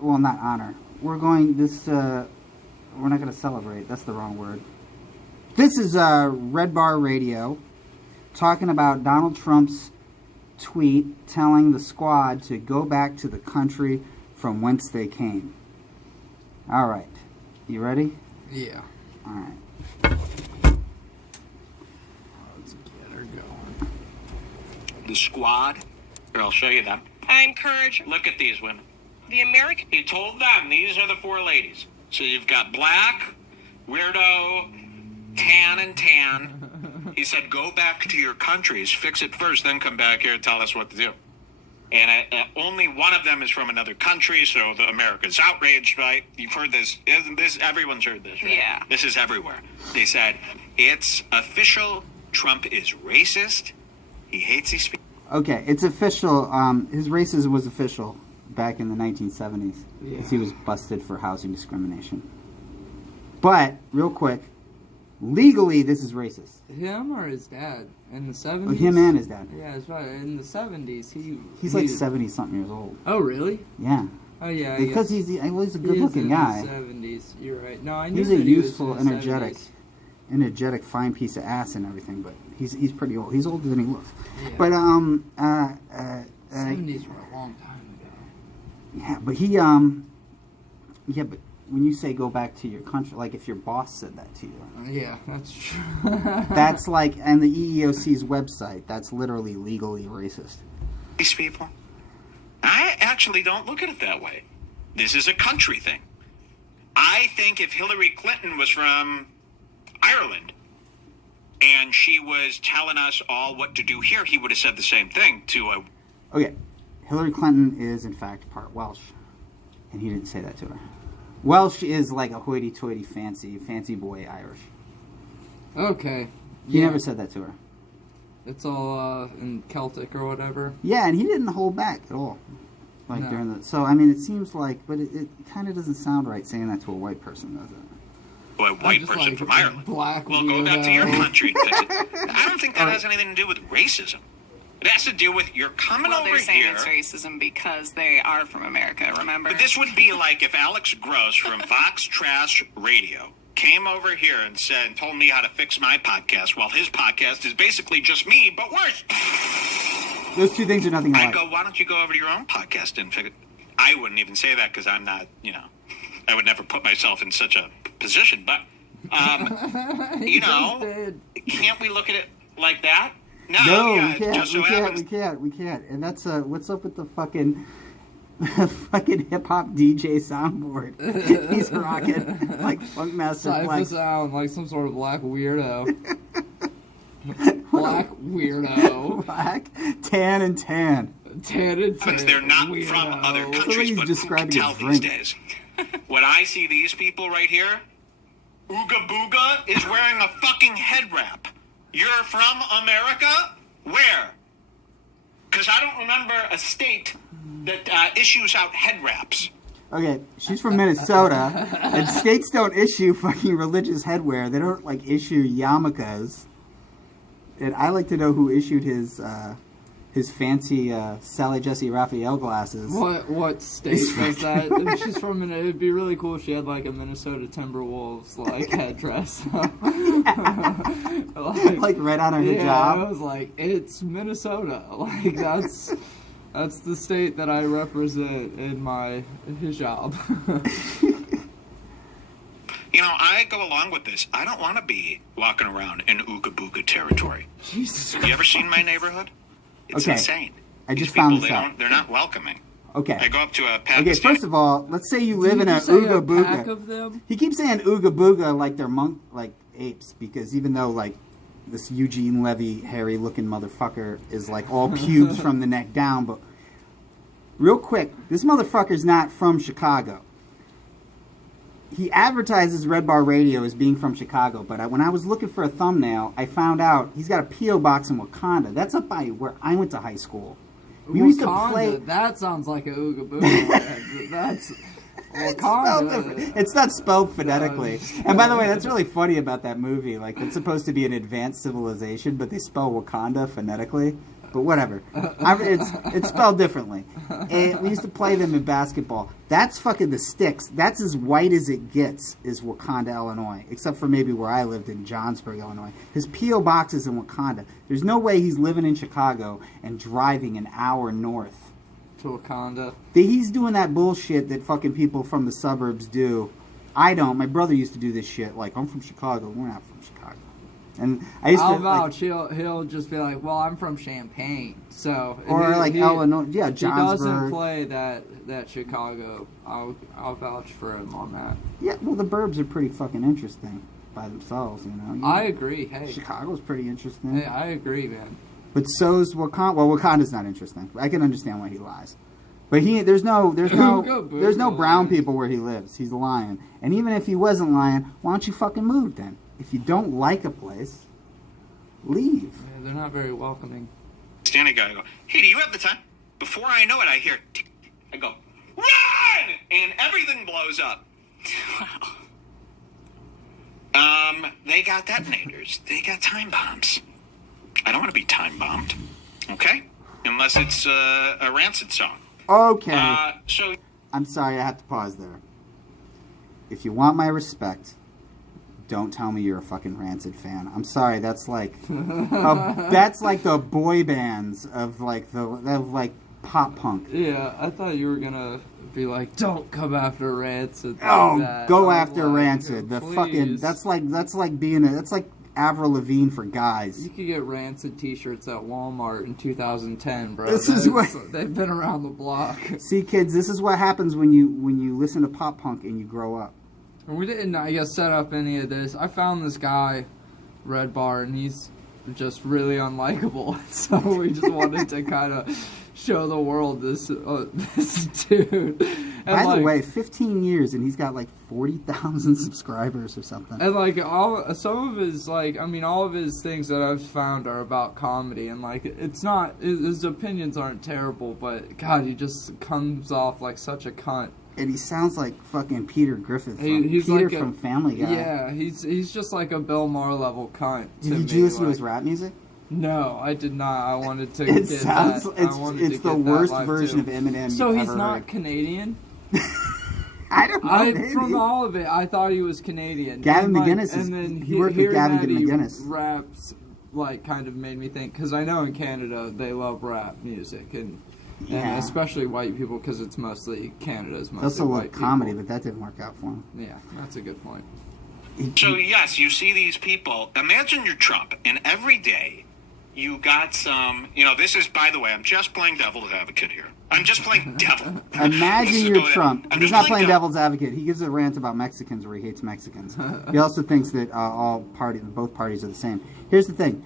well, not honor. We're going this. We're not going to celebrate. That's the wrong word. This is Redbar Radio talking about Donald Trump's tweet telling the squad to go back to the country from whence they came. All right. You ready? Yeah. All right. Let's get her going. The squad. Here, I'll show you them. I encourage Look at these women. the American. He told them these are the four ladies. So you've got black, weirdo, tan, and tan. He said, go back to your countries, fix it first, then come back here and tell us what to do. And only one of them is from another country, so the America's outraged, right? You've heard this. Everyone's heard this, right? Yeah. This is everywhere. They said, it's official. Trump is racist. He hates these people. Okay, it's official. His racism was official back in the 1970s because he was busted for housing discrimination. But, real quick, legally, this is racist. Him or his dad? In the 70s? Oh, him and his dad. Yeah, that's right. In the 70s, He's like 70-something years old. Oh, really? Yeah. Oh, yeah. Because he's a good-looking guy. He is in the 70s. You're right. No, I knew He's that a he was useful, in the energetic, fine piece of ass and everything, but he's pretty old. He's older than he looks. Yeah. But 70s were a long time ago. yeah, but but when you say go back to your country, like if your boss said that to you, Yeah, that's true. that's like, and the EEOC's website, that's literally legally racist. These people. I actually don't look at it that way. This is a country thing. I think if Hillary Clinton was from Ireland and she was telling us all what to do here, he would have said the same thing to a... Okay, Hillary Clinton is in fact part Welsh, and he didn't say that to her. Welsh is like a hoity-toity fancy boy Irish. Okay. He never said that to her. It's all in Celtic or whatever. Yeah, and he didn't hold back at all. Like No. during the, so I mean, it seems like, but it kind of doesn't sound right saying that to a white person, does it? A white just person like from Ireland. black Well, go back to your weirdo. country and fix it. I don't think that has anything to do with racism. It has to do with you're coming Well, over they're saying here. it's racism because they are from America, remember? But this would be like if Alex Gross from Fox Trash Radio came over here and told me how to fix my podcast, while his podcast is basically just me, but worse. Those two things are nothing I'd alike. go, why don't you go over to your own podcast and fix it? I wouldn't even say that because I'm not, I would never put myself in such a position. But, can't we look at it like that? No, yeah, we can't. just so We can't. happens- We can't. And that's what's up with the fucking hip hop DJ soundboard? He's rocking like Funkmaster Cypher Flex. sound like some sort of black weirdo. Black weirdo. Black, tan, and tan. Tan and tan. They're not weirdo. from other Somebody's countries, but who can describing a tell these drink. days? When I see these people right here, Ooga Booga is wearing a fucking head wrap. You're from America? Where? Because I don't remember a state that issues out head wraps. Okay, she's from Minnesota, and states don't issue fucking religious headwear. They don't like issue yarmulkes. And I like to know who issued his fancy Sally Jesse Raphael glasses. What state was that? If she's from it'd be really cool if she had like a Minnesota Timberwolves like headdress. like right on her yeah, hijab. I was like, it's Minnesota. Like that's the state that I represent in my hijab. I go along with this. I don't want to be walking around in Ooga Booga territory. Jesus You ever seen my neighborhood? It's Okay. insane. I just These found people, this out. they're not welcoming. Okay. I go up to a Pakistan. Okay, first of all, let's say you live in a Did you say Ooga a Booga. pack of them? He keeps saying Ooga Booga like they're like apes, because even though like this Eugene Levy hairy looking motherfucker is like all pubes from the neck down, but real quick, this motherfucker's not from Chicago. He advertises Redbar Radio as being from Chicago, but when I was looking for a thumbnail, I found out he's got a P.O. box in Wakanda. That's up by where I went to high school. We used to play. That sounds like a Ooga Booga. That's Wakanda. It's not spelled phonetically. And by the way, that's really funny about that movie. Like, it's supposed to be an advanced civilization, but they spell Wakanda phonetically. but whatever. It's spelled differently. And we used to play them in basketball. That's fucking the sticks. That's as white as it gets, is Wakanda, Illinois. Except for maybe where I lived in Johnsburg, Illinois. His P.O. box is in Wakanda. There's no way he's living in Chicago and driving an hour north to Wakanda. He's doing that bullshit that fucking people from the suburbs do. I don't. My brother used to do this shit. Like, I'm from Chicago. We're not from Chicago. And I used I'll to vouch. He'll just be like, well, I'm from Champaign, so or like Illinois. Yeah, Johnsburg. He doesn't play that Chicago. I'll vouch for him on that. Yeah, well, the burbs are pretty fucking interesting by themselves, you know. I agree. Hey, Chicago's pretty interesting. Hey, I agree, man. But so's Wakanda. Well, Wakanda's not interesting. I can understand why he lies. But there's no brown people where he lives. He's lying. And even if he wasn't lying, why don't you fucking move then? If you don't like a place, leave. Yeah, they're not very welcoming. Standing guy, I go, hey, do you have the time? Before I know it, I hear, tick, tick. I go, run! And everything blows up. Wow. They got detonators. They got time bombs. I don't want to be time bombed. Okay? Unless it's a Rancid song. Okay. So I'm sorry, I have to pause there. If you want my respect, don't tell me you're a fucking Rancid fan. I'm sorry, that's like that's like the boy bands of like pop punk. Yeah, I thought you were gonna be like, don't come after Rancid. Oh, like go I'm after like, Rancid. The please. fucking that's like Avril Lavigne for guys. You could get Rancid t-shirts at Walmart in 2010, bro. They've been around the block. See, kids, this is what happens when you listen to pop punk and you grow up. We didn't, I guess, set up any of this. I found this guy, Redbar, and he's just really unlikable. So we just wanted to kind of show the world this dude. And by the way, 15 years and he's got like 40,000 subscribers or something. And like all of his things that I've found are about comedy, and like it's not, his opinions aren't terrible, but God, he just comes off like such a cunt. And he sounds like fucking Peter Griffin He's Peter like from Family Guy. Yeah, he's just like a Bill Maher level cunt. Did you listen to his rap music? No, I did not. I wanted to. It sounds. It's the worst version of Eminem. So he's not heard. Canadian. I don't know. From all of it, I thought he was Canadian. Gavin McGinnis and then he worked with Gavin McGinnis. Raps like kind of made me think, because I know in Canada they love rap music and especially white people, because it's mostly Canada's mostly also white love comedy, people. but that didn't work out for him. Yeah, that's a good point. So yes, you see these people. Imagine you're Trump, and every day you got some. You know, this is, by the way, I'm just playing devil's advocate here. I'm just playing devil. Imagine you're Trump. He's not playing devil's advocate. He gives a rant about Mexicans where he hates Mexicans. He also thinks that both parties are the same. Here's the thing.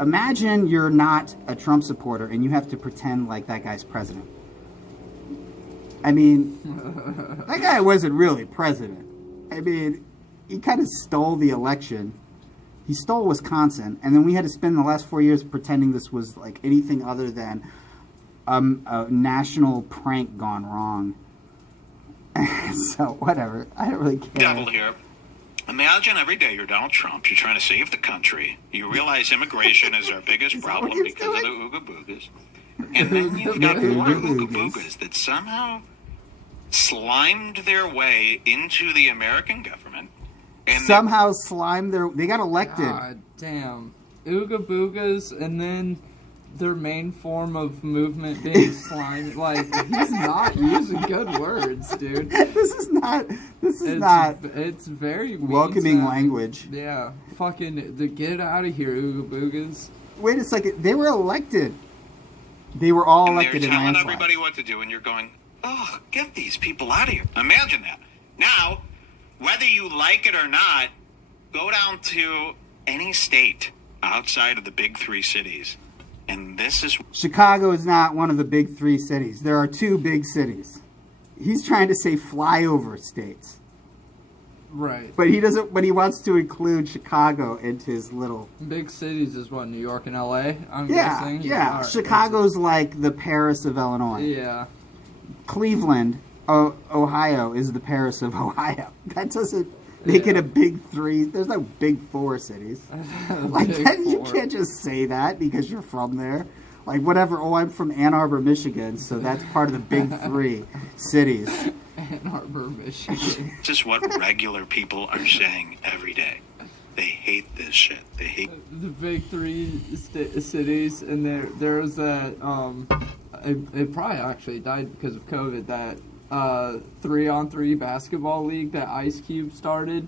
Imagine you're not a Trump supporter and you have to pretend like that guy's president. I mean, that guy wasn't really president. I mean, he kind of stole the election. He stole Wisconsin, and then we had to spend the last 4 years pretending this was like anything other than a national prank gone wrong. So, whatever. I don't really care. Devil here. Imagine every day you're Donald Trump. You're trying to save the country. You realize immigration is our biggest problem because of the Ooga Boogas. And then you've got more Ooga Boogas that somehow slimed their way into the American government. And somehow they got elected. God damn. Ooga Boogas, and then their main form of movement being slime. Like, he's not using good words, dude. This is not. It's very welcoming language. Yeah. Fucking, get it out of here, Ooga Boogas. Wait a second. They were elected. They were all elected in landslides. They're telling everybody what to do, and you're going, oh, get these people out of here. Imagine that. Now, whether you like it or not, go down to any state outside of the big three cities. And this is... Chicago is not one of the big three cities. There are two big cities. He's trying to say flyover states. Right. But he doesn't. But he wants to include Chicago into his little... Big cities is what, New York and L.A.? I'm guessing? Yeah. Right. Chicago's like the Paris of Illinois. Yeah. Cleveland, Ohio is the Paris of Ohio. That doesn't... Make it a big three. There's no big four cities. Like Big that, you four. can't just say that because you're from there. Like whatever. Oh, I'm from Ann Arbor, Michigan, so that's part of the big three cities. Ann Arbor, Michigan. This is what regular people are saying every day. They hate this shit. They hate. The big three cities, and there was that it probably actually died because of COVID. That 3-on-3 basketball league that Ice Cube started.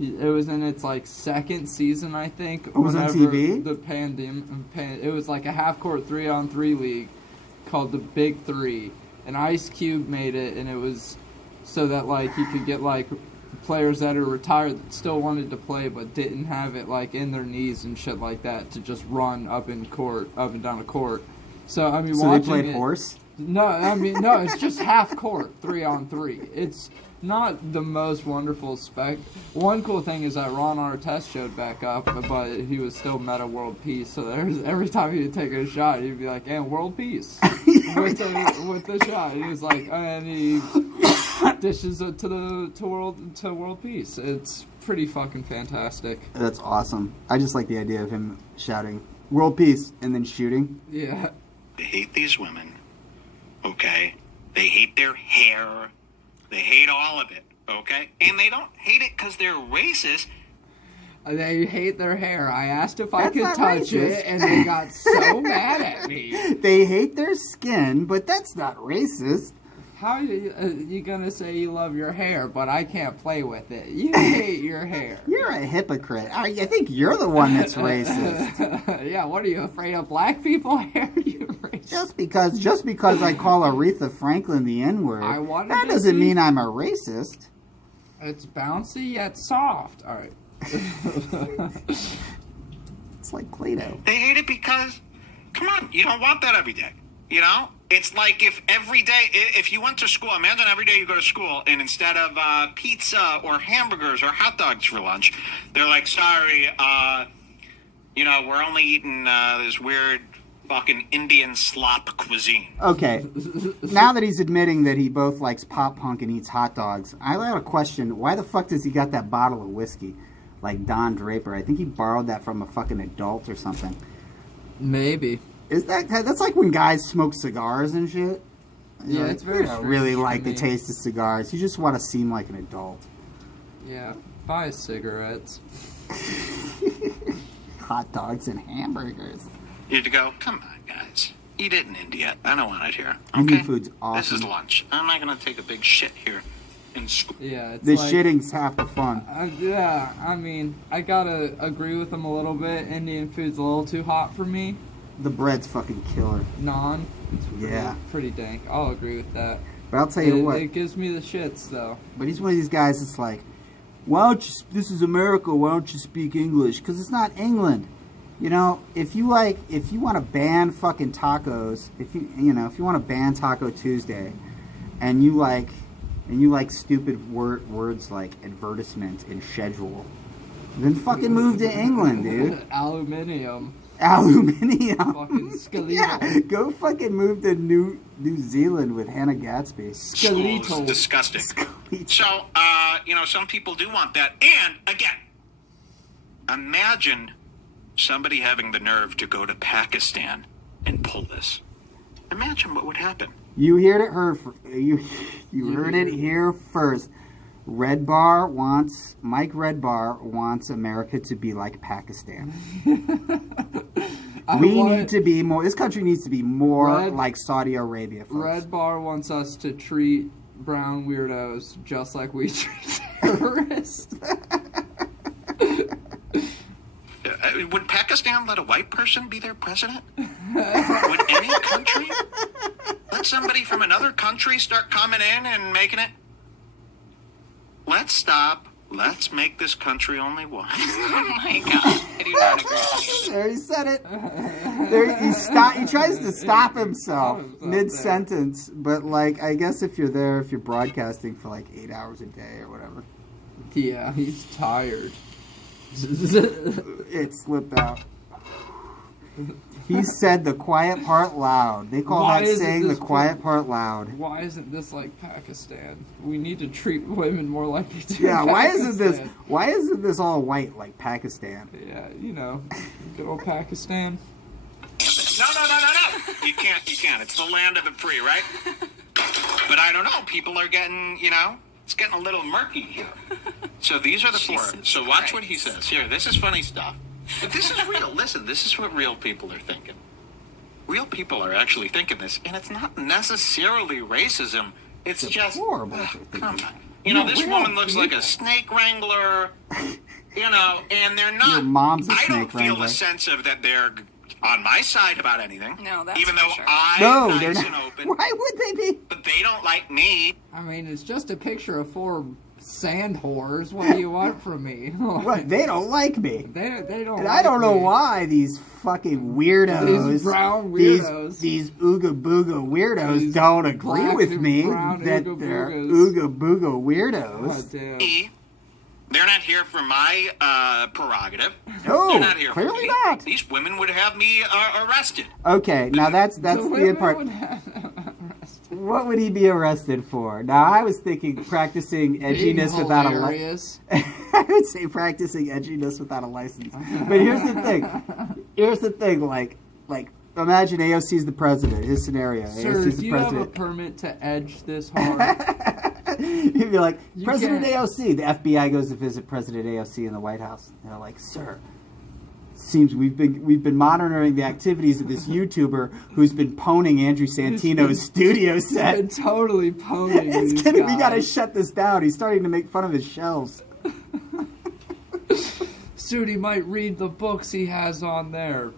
It was in its like second season, I think. It was on TV? The it was like a half-court 3-on-3 league called the Big Three, and Ice Cube made it, and it was so that like you could get like players that are retired that still wanted to play but didn't have it like in their knees and shit like that to just run up and down a court. So I mean, So they watching played it, horse. no, I mean no, it's just half court 3-on-3. It's not the most wonderful spec. One cool thing is that Ron Artest showed back up, but he was still meta world peace. So there's every time he'd take a shot, he'd be like, "And world peace," with the shot. He was like, and he dishes it to world peace. It's pretty fucking fantastic. That's awesome. I just like the idea of him shouting "World Peace" and then shooting. Yeah. They hate these women. Okay? They hate their hair. They hate all of it. Okay? And they don't hate it because they're racist. They hate their hair. I asked if I That's could not touch racist. it, and they got so mad at me. They hate their skin, but that's not racist. How are you gonna say you love your hair, but I can't play with it? You hate your hair. You're a hypocrite. I think you're the one that's racist. Yeah, what are you, afraid of black people hair? You racist. Just because I call Aretha Franklin the N-word, I wanted that to doesn't be- mean I'm a racist. It's bouncy yet soft. All right. It's like Play-Doh. They hate it because, come on, you don't want that every day. You know? It's like if every day, if you went to school, imagine every day you go to school and instead of pizza or hamburgers or hot dogs for lunch, they're like, sorry, we're only eating this weird fucking Indian slop cuisine. Okay, now that he's admitting that he both likes pop punk and eats hot dogs, I have a question. Why the fuck does he got that bottle of whiskey? Like Don Draper. I think he borrowed that from a fucking adult or something. Maybe. That's like when guys smoke cigars and shit? Yeah, Like, it's very you don't really strange like to the me. taste of cigars. You just want to seem like an adult. Yeah, buy cigarettes. Hot dogs and hamburgers. You'd go, come on, guys. Eat it in India. I don't want it here. Indian Okay? food's This awesome. is lunch. I'm not going to take a big shit here in school. Yeah, it's The like, shitting's half the fun. Yeah, I mean, I gotta agree with him a little bit. Indian food's a little too hot for me. The bread's fucking killer. Naan, it's Yeah. pretty dank. I'll agree with that. But I'll tell you what. It gives me the shits, though. But he's one of these guys that's like, why don't you, this is America, why don't you speak English? Because it's not England. You know, if you want to ban fucking tacos, if you want to ban Taco Tuesday, and you like stupid words like advertisement and schedule, then fucking move to England, dude. Aluminium. Aluminium. Fucking skeletal. Yeah, go fucking move to New Zealand with Hannah Gadsby. School is Skeletal. disgusting. Skeletal. So, some people do want that. And, again, imagine somebody having the nerve to go to Pakistan and pull this. Imagine what would happen. You heard it you heard it here first. Mike Redbar wants America to be like Pakistan. This country needs to be more like Saudi Arabia, folks. Redbar wants us to treat brown weirdos just like we treat terrorists. Would Pakistan let a white person be their president? Would any country let somebody from another country start coming in and making it? Let's stop. Let's make this country only one. Oh my God. I do not agree with you. There, he said it. He tries to stop himself mid-sentence, but I guess if you're broadcasting for 8 hours a day or whatever, Yeah, he's tired. it slipped out. He said the quiet part loud. They call Why that isn't saying the this quiet part loud. Why isn't this like Pakistan? We need to treat women more like we do. Yeah, in Pakistan. why isn't this all white like Pakistan? Yeah, you know, good old Pakistan. No. You can't. It's the land of the free, right? But I don't know. People are getting, it's getting a little murky here. So these are the four. So watch what he says. Here, this is funny stuff. But this is real. Listen, this is what real people are thinking. Real people are actually thinking this, and it's not necessarily racism. It's just horrible. Come on. This woman looks like a snake wrangler. And they're not. Your mom's a I don't snake feel wrangler. the sense of that they're on my side about anything. No, that's even for though sure. I'm They're nice not. and open. Why would they be? But they don't like me. I mean, it's just a picture of 4 sand whores. What do you want from me? What? They don't like me. They don't. And like I don't know me. why these fucking weirdos, These brown weirdos. these ooga booga weirdos These don't agree black with and me brown that ooga they're boogas. ooga booga weirdos. God damn. They're not here for my prerogative. No, They're not here for clearly me. not. These women would have me arrested. Okay, now that's the women end part. would have them arrested. What would he be arrested for? Now, I was thinking practicing edginess Being without a hilarious. I would say practicing edginess without a license. But here's the thing. Like imagine AOC's the president. His scenario. Sir, AOC's do the you have a president. permit to edge this hard? He'd be like, You President can't- AOC. The FBI goes to visit President AOC in the White House. And they're like, sir, it seems we've been monitoring the activities of this YouTuber who's been poning Andrew Santino's studio set. Been totally poning It's these kidding. We gotta guys. shut this down. He's starting to make fun of his shelves. Soon he might read the books he has on there.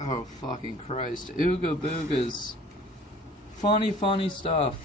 Oh, fucking Christ. Ooga boogas. Funny stuff.